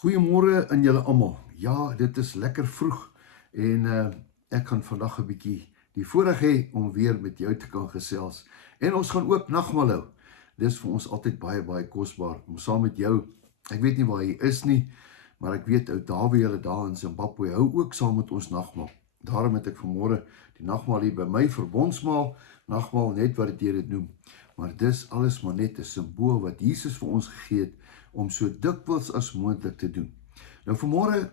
Goeiemôre aan julle almal. Ja, dit is lekker vroeg en ek gaan vandag 'n bietjie die voorreg hê om weer met jou te kan gesels. En ons gaan ook nagmaal hou. Dis vir ons altyd baie kosbaar om saam met jou. Ek weet nie waar jy is nie, maar ek weet ou Dawie hulle daar in Zimbabwe hou ook saam met ons nagmaal. Daarom het ek vanmôre die nagmaal hier by my verbondsmaal, nagmaal net wat dit noem. Maar dis alles maar net 'n simbool wat Jesus vir ons gegee het om so dikwels as moontlik te doen. Nou vanmôre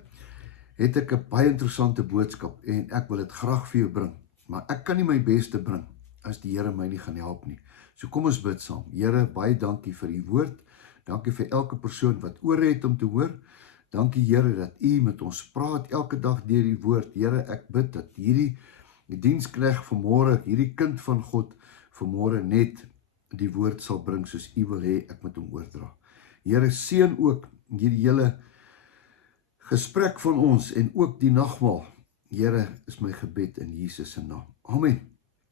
het ek 'n baie interessante boodskap en ek wil dit graag vir jou bring. Maar ek kan nie my beste bring as die Here my nie gaan help nie. So kom ons bid saam. Here, baie dankie vir u woord. Dankie vir elke persoon wat oor het om te hoor. Dankie Here dat u met ons praat elke dag deur die woord. Here, ek bid dat hierdie diensknegt vanmôre, hierdie kind van God vanmôre net die woord sal bring soos u wil hê ek moet hom oordra. Here, seën ook hierdie hele gesprek van ons en ook die nagmaal. Here, is my gebed in Jesus se naam. Amen.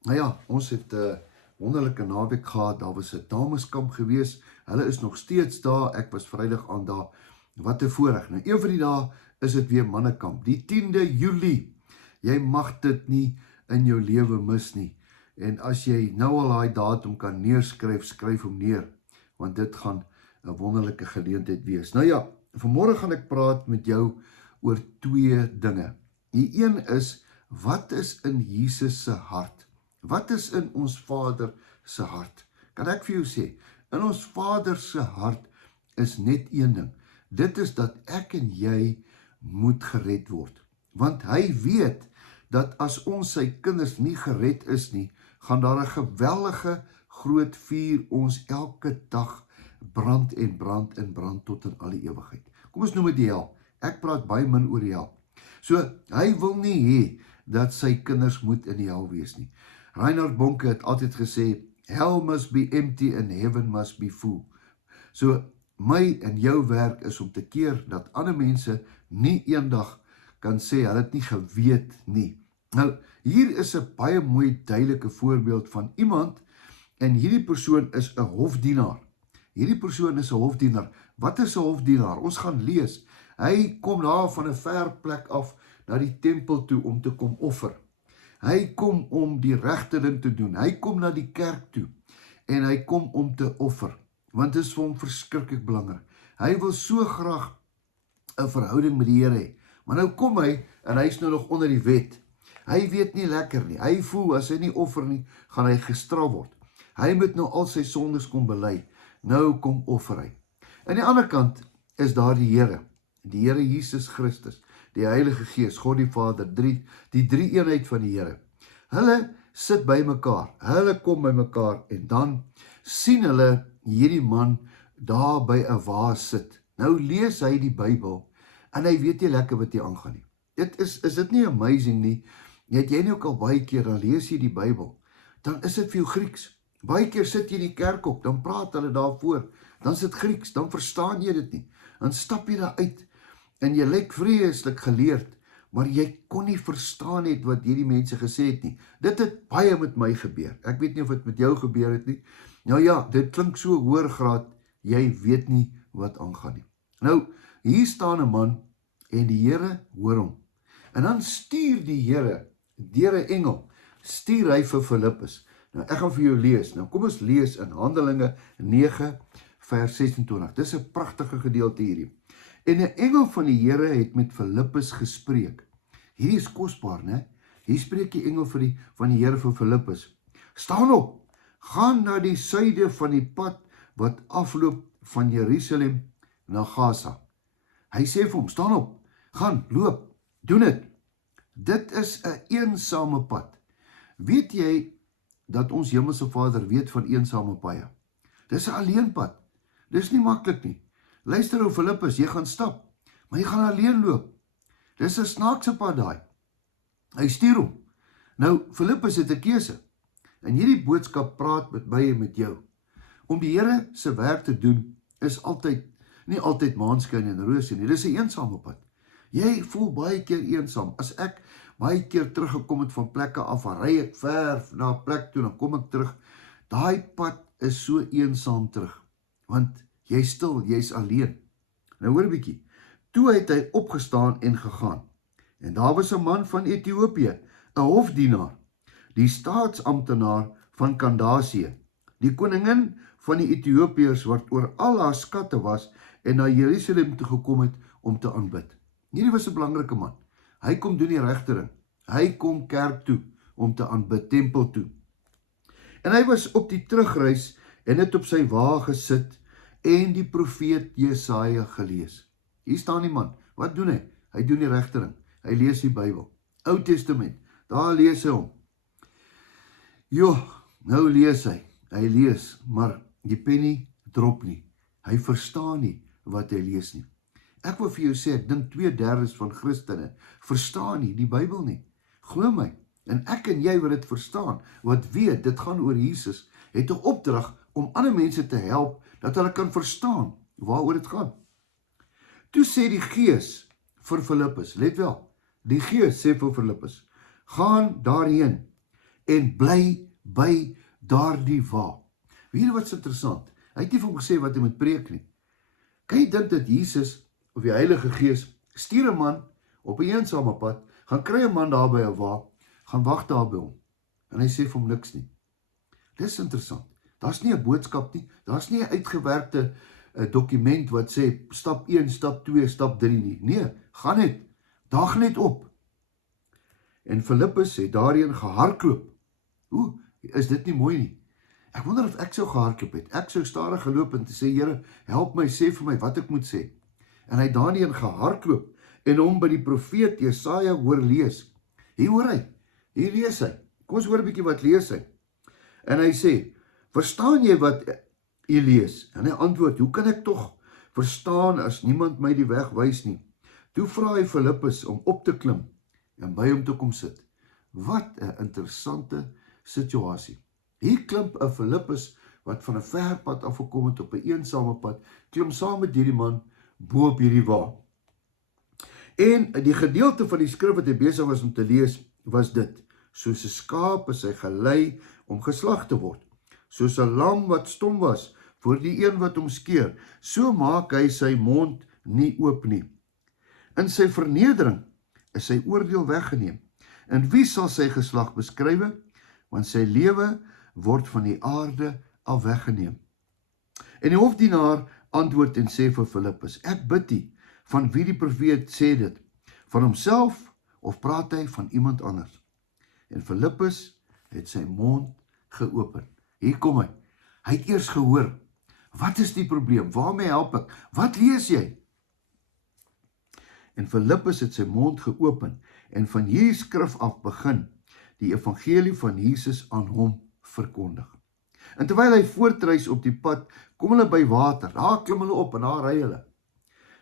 Nou ja, ons het 'n wonderlike naweek gehad. Daar was 'n dameskamp gewees. Hulle is nog steeds daar. Ek was Vrydag aan daar. Wat 'n voorreg. Nou een van die dae is dit weer mannekamp. Die 10de Julie. Jy mag dit nie in jou lewe mis nie. En as jy nou al daai datum kan neerskryf, skryf hom neer, want dit gaan 'n wonderlike geleentheid wees. Nou ja, vanmôre gaan ek praat met jou oor twee dinge. Die een is, wat is in Jesus se hart? Wat is in ons Vader se hart? Kan ek vir jou sê, in ons Vader se hart is net een ding. Dit is dat ek en jy moet gered word. Want hy weet dat as ons sy kinders nie gered is nie, gaan daar 'n geweldige groot vuur ons elke dag brand en brand tot in alle ewigheid. Kom ons noem dit die hel. Ek praat baie min oor die hel. So, hy wil nie hê dat sy kinders moet in die hel wees nie. Reinhard Bonke het altyd gesê, hell must be empty and heaven must be full. So, my en jou werk is om te keer dat ander mense nie eendag kan sê, hulle het nie geweet nie. Nou, hier is 'n baie mooi duidelike voorbeeld van iemand, en hierdie persoon is 'n hofdienaar. Hierdie persoon is 'n hofdienaar. Wat is 'n hofdienaar? Ons gaan lees. Hy kom daar van 'n ver plek af na die tempel toe om te kom offer. Hy kom om die regte ding te doen. Hy kom na die kerk toe en hy kom om te offer, want dit is vir hom verskriklik belangrik. Hy wil so graag 'n verhouding met die Here hê. Maar nou kom hy en hy is nou nog onder die wet. Hy weet nie lekker nie. Hy voel as hy nie offer nie, gaan hy gestraf word. Hy moet nou al sy sondes kom bely. Nou kom offer hy. Aan die ander kant is daar die Here Jesus Christus, die Heilige Gees, God die Vader, die drie eenheid van die Here. Hulle sit by mekaar, hulle kom by mekaar en dan sien hulle hierdie man daar by 'n vaas sit. Nou lees hy die Bybel en hy weet nie lekker wat hier aangaan nie. Is dit nie amazing nie? Het jy nie ook al baie keer, dan lees jy die Bybel, dan is dit vir jou Grieks. Baie keer sit jy in die kerk op, dan praat hulle daarvoor, dan is dit Grieks, dan verstaan jy dit nie. Dan stap jy daar uit en jy lyk vreeslik geleerd, maar jy kon nie verstaan het wat hierdie mense gesê het nie. Dit het baie met my gebeur. Ek weet nie of dit met jou gebeur het nie. Nou ja, dit klink so hoër graad, jy weet nie wat aangaan nie. Nou, hier staan 'n man en die Here hoor hom. En dan stuur die Here deur 'n engel, stuur hy vir Filippus. Nou ek gaan vir jou lees. Nou kom ons lees in Handelinge 9 vers 26. Dis 'n pragtige gedeelte hierdie. En 'n engel van die Here het met Filippus gespreek. Hierdie is kosbaar, né? Hier spreek die engel van die Here vir Filippus. Staan op, gaan na die suide van die pad wat afloop van Jerusalem na Gaza. Hy sê vir hom, staan op, gaan, loop, doen dit. Dit is 'n eensame pad. Weet jy dat ons Hemelse Vader weet van eensame paaie? Dis 'n alleen pad. Dis nie maklik nie. Luister ou Filippus, jy gaan stap, maar jy gaan alleen loop. Dis 'n snaakse pad daai. Hy stuur hom. Nou, Filippus het 'n keuse. En hierdie boodskap praat met my en met jou. Om die Here se werk te doen is nie altyd maanskyn en rose nie. Dis 'n eensame pad. Jy voel baie keer eensaam. As ek baie keer teruggekom het van plekke af, ry ek ver na 'n plek toe, dan kom ek terug. Daai pad is so eensaam terug, want jy's stil, jy's alleen. Nou hoor 'n bietjie. Toe het hy opgestaan en gegaan. En daar was 'n man van Ethiopië, 'n hofdienaar, die staatsamptenaar van Kandasië, die koningin van die Ethiopiërs wat oor al haar skatte was en na Jerusalem toe gekom het om te aanbid. Hierdie was 'n belangrike man. Hy kom doen die regte ding. Hy kom kerk toe om te aanbid, tempel toe. En hy was op die terugreis en het op sy wa gesit en die profeet Jesaja gelees. Hier staan die man. Wat doen hy? Hy doen die regte ding. Hy lees die Bybel. Ou Testament. Daar lees hy hom. Nou lees hy. Hy lees, maar die pen nie drop nie. Hy verstaan nie wat hy lees nie. Ek wil vir jou sê, ek dink 2/3 van Christene verstaan nie die Bybel nie. Glo my. En ek en jy wat dit verstaan, wat weet, dit gaan oor Jesus, het 'n opdrag om ander mense te help, dat hulle kan verstaan waaroor dit gaan. Toe sê die Gees vir Filippus, let wel, die Gees sê vir Filippus, gaan daarheen en bly by daardie wa. Weet jy wat is interessant? Hy het nie vir hom gesê wat hy moet preek nie. Kan jy dink dat Jesus of die Heilige Gees stuur 'n man op 'n eensame pad, gaan kry 'n man daar by 'n wa, gaan wag daar by hom, en hy sê vir hom niks nie. Dis interessant. Daar's nie 'n boodskap nie, daar's nie 'n uitgewerkte dokument wat sê stap 1, stap 2, stap 3 nie. Nee, gaan net, daag net op. En Filippus het daarheen gehardloop. Is dit nie mooi nie? Ek wonder of ek sou gehardloop het. Ek sou stadig geloop en te sê, Here, help my, sê vir my wat ek moet sê. En hy daarheen gehardloop en hom by die profeet Jesaja hoor lees. Hier hoor hy, hier lees hy. Kom ons hoor 'n bietjie wat lees hy. En hy sê, verstaan jy wat jy lees? En hy antwoord, hoe kan ek tog verstaan as niemand my die weg wys nie? Toe vra hy Filippus om op te klim en by hom te kom sit. Wat 'n interessante situasie. Hier klim 'n Filippus wat van 'n ver pad afgekom het op 'n eensame pad, klim saam met hierdie man bo op hierdie wa. En die gedeelte van die skrif wat hy besig was om te lees, was dit: soos 'n skaap is hy gelei om geslag te word, soos 'n lam wat stom was voor die een wat hom skeer, so maak hy sy mond nie oop nie. In sy vernedering is sy oordeel weggeneem. En wie sal sy geslag beskrywe? Want sy lewe word van die aarde af weggeneem. En die hofdienaar antwoord en sê vir Filippus, ek bid u, van wie die profeet sê dit? Van homself of praat hy van iemand anders? En Filippus het sy mond geopen. Hier kom hy. Hy het eers gehoor. Wat is die probleem? Waarmee help ek? Wat lees jy? En Filippus het sy mond geopen en van hierdie skrif af begin die evangelie van Jesus aan hom verkondig. En terwyl hy voortreis op die pad, kom hulle by water. Daar klim hulle op en daar ry hulle.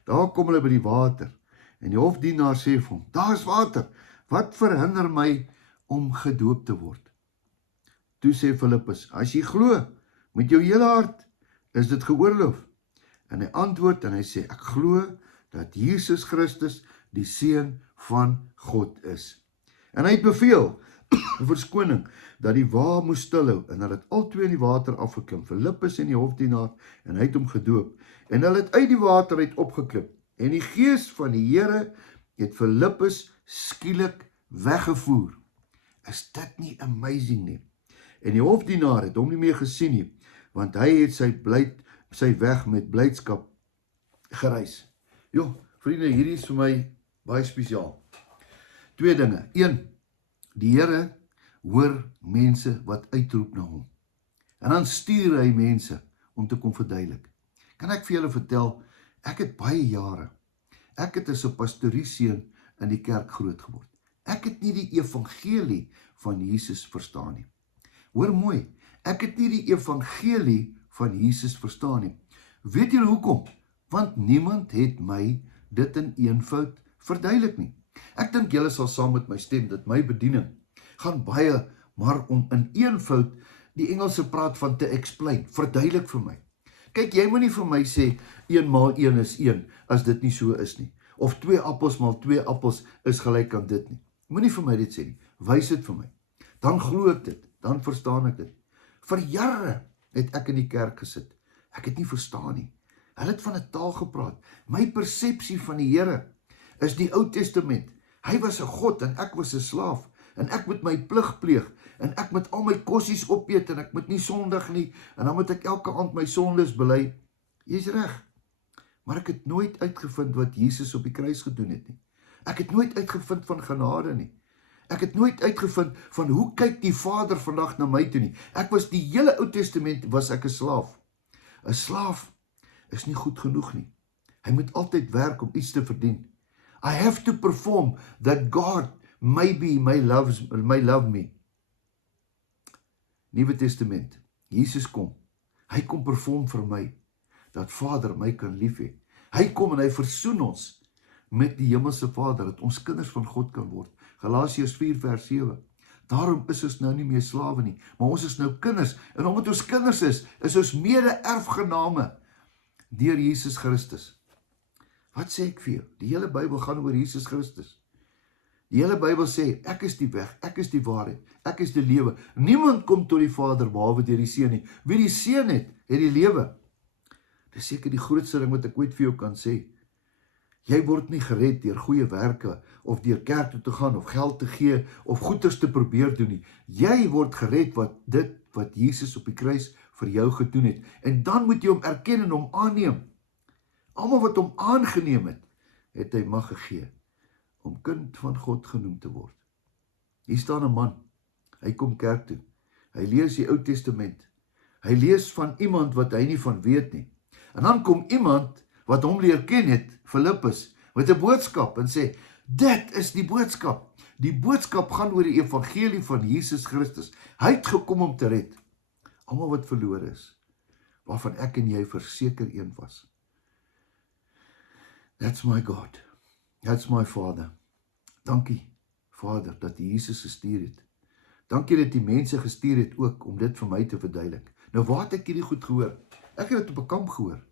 Daar kom hulle by die water. En die hofdienaar sê vir hom, daar is water. Wat verhinder my om gedoop te word? Toe sê Filippus, as jy glo met jou hele hart, is dit geoorloof. En hy antwoord en hy sê, ek glo dat Jesus Christus die Seun van God is. En hy het beveel, verskoning, dat die wa moes stilhou, en hulle het albei in die water afgeklim, Filippus en die hofdienaar, en hy het hom gedoop, en hulle het uit die water uit opgeklim, en die Gees van die Here het Filippus skielik weggevoer. Is dit nie amazing nie? En die hofdienaar het hom nie meer gesien nie, want hy het sy weg met blydskap gereis. Vriende, hierdie is vir my baie spesiaal. 2 dinge. 1, die Here hoor mense wat uitroep na hom. En dan stuur hy mense om te kom verduidelik. Kan ek vir julle vertel, ek het baie jare, ek het as 'n pastorieseun in die kerk groot geword. Ek het nie die evangelie van Jesus verstaan nie. Hoor mooi, ek het nie die evangelie van Jesus verstaan nie. Weet julle hoekom? Want niemand het my dit in eenvoud verduidelik nie. Ek dink julle sal saam met my stem dat my bediening gaan baie maar om in eenvoud, die Engelse praat van te explain, verduidelik vir my. Kyk, jy moet nie vir my sê 1 maal 1 is 1 as dit nie so is nie. Of 2 appels maal 2 appels is gelyk aan dit nie. Moenie vir my dit sê nie. Wys dit vir my. Dan glo ek dit, dan verstaan ek dit. Vir jare het ek in die kerk gesit. Ek het nie verstaan nie. Hulle het van 'n taal gepraat. My persepsie van die Here is die Ou Testament. Hy was 'n God en ek was 'n slaaf. En ek moet my plig pleeg. En ek moet al my kossies opeet en ek moet nie sondig nie. En dan moet ek elke aand my sondes bely. Jy's reg. Maar ek het nooit uitgevind wat Jesus op die kruis gedoen het nie. Ek het nooit uitgevind van genade nie. Ek het nooit uitgevind van hoe kyk die Vader vandag na my toe nie. Ek was die hele Ou Testament was ek 'n slaaf. 'n Slaaf is nie goed genoeg nie. Hy moet altyd werk om iets te verdien. I have to perform that God maybe may love me. Nuwe Testament. Jesus kom. Hy kom perform vir my dat Vader my kan lief hê. Hy kom en hy versoen ons met die hemelse Vader, dat ons kinders van God kan word. Galasiërs 4 vers 7. Daarom is ons nou nie meer slawe nie, maar ons is nou kinders. En omdat ons kinders is ons mede-erfgename deur Jesus Christus. Wat sê ek vir jou? Die hele Bybel gaan oor Jesus Christus. Die hele Bybel sê, ek is die weg, ek is die waarheid, ek is die lewe. Niemand kom tot die Vader behalwe deur die Seun nie. Wie die Seun het die lewe. Dis seker die grootste ding wat ek ooit vir jou kan sê. Jy word nie gered deur goeie werke, of deur kerk toe te gaan, of geld te gee, of goeders te probeer doen nie. Jy word gered wat Jesus op die kruis vir jou gedoen het. En dan moet jy hom erken en hom aanneem. Almal wat hom aangeneem het hy mag gegee om kind van God genoem te word. Hier staan 'n man, hy kom kerk toe, hy lees die Ou Testament, hy lees van iemand wat hy nie van weet nie, en dan kom iemand wat hom leer ken het, Filippus, met 'n boodskap en sê, dit is die boodskap. Die boodskap gaan oor die evangelie van Jesus Christus. Hy het gekom om te red almal wat verlore is, waarvan ek en jy verseker een was. That's my God. That's my Father. Dankie, Vader, dat jy Jesus gestuur het. Dankie dat jy mense gestuur het ook om dit vir my te verduidelik. Nou waar het ek hierdie goed gehoor? Ek het dit op 'n kamp gehoor.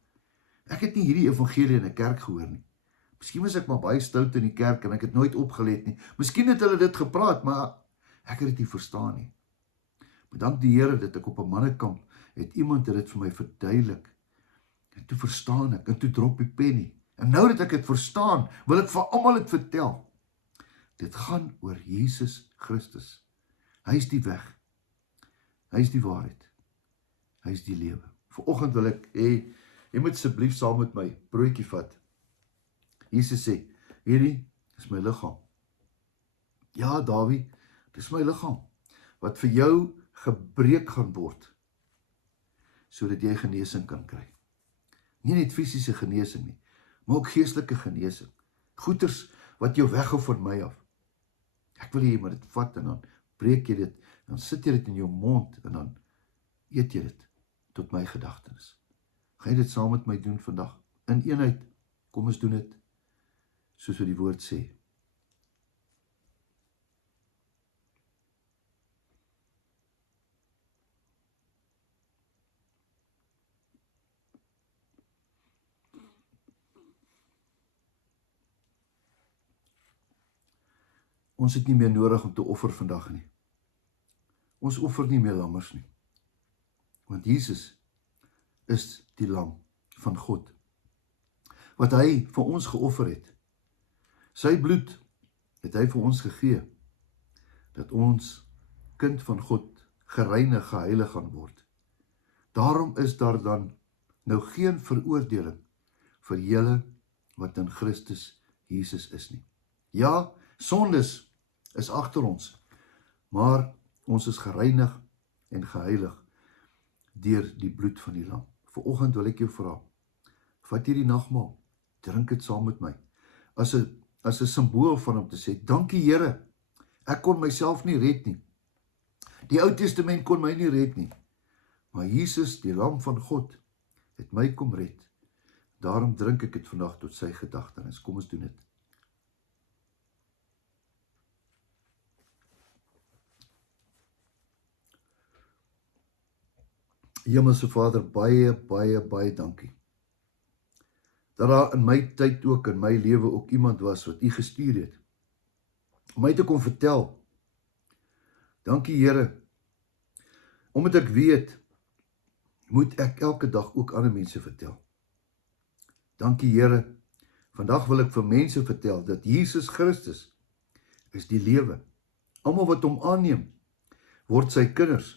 Ek het nie hierdie evangelie in 'n kerk gehoor nie. Miskien was ek maar baie stout in die kerk en ek het nooit opgelet nie. Miskien het hulle dit gepraat, maar ek het dit nie verstaan nie. Bedank die Here dat ek op 'n mannekamp het iemand dit vir my verduidelik. En toe verstaan ek, en toe drop die pennie. En nou dat ek dit verstaan, wil ek vir almal dit vertel. Dit gaan oor Jesus Christus. Hy is die weg. Hy is die waarheid. Hy is die lewe. Vanoggend wil ek hê, jy moet asseblief saam met my broodjie vat. Jesus sê, hierdie is my liggaam. Ja, Dawie, dis my liggaam, wat vir jou gebreek gaan word, sodat jy genesing kan kry. Nie net fisiese genesing nie, maar ook geestelike genesing. Goeders wat jou weghou van my af. Ek wil jy maar dit vat en dan breek jy dit, dan sit jy dit in jou mond en dan eet jy dit tot my gedagtenis. Gaan jy dit saam met my doen vandag? In eenheid, kom ons doen dit, soos wat die woord sê. Ons het nie meer nodig om te offer vandag nie. Ons offer nie meer lammers nie. Want Jesus is die lam van God, wat hy vir ons geoffer het. Sy bloed het hy vir ons gegee, dat ons kind van God gereinig, geheilig gaan word. Daarom is daar dan nou geen veroordeling vir julle wat in Christus Jesus is nie. Ja, sondes is agter ons, maar ons is gereinig en geheilig deur die bloed van die lam. Vanoggend wil ek jou vra, vat hierdie nagmaal, drink dit saam met my, as 'n simbool van om te sê, dankie Here, ek kon myself nie red nie. Die Ou Testament kon my nie red nie, maar Jesus, die lam van God, het my kom red. Daarom drink ek dit vandag tot sy gedagtenis. Kom ons doen dit. Hemelse Vader, baie dankie. Dat daar in my tyd ook, in my lewe ook iemand was wat U gestuur het, om my te kom vertel. Dankie Here, omdat ek weet, moet ek elke dag ook ander mense vertel. Dankie Here. Vandag wil ek vir mense vertel dat Jesus Christus is die lewe. Almal wat hom aanneem, word sy kinders.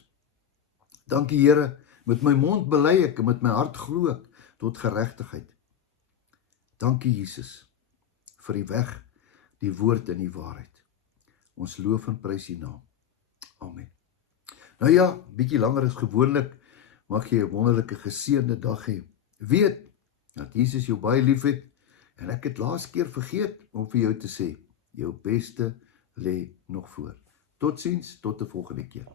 Dankie Here, met my mond bely ek en met my hart glo ek tot geregtigheid. Dankie Jesus vir die weg, die woord en die waarheid. Ons loof en prys U naam. Amen. Nou ja, bietjie langer as gewoonlik, mag jy 'n wonderlike geseënde dag hê. Weet dat Jesus jou baie liefhet en ek het laas keer vergeet om vir jou te sê, jou beste lê nog voor. Totsiens, tot 'n volgende keer.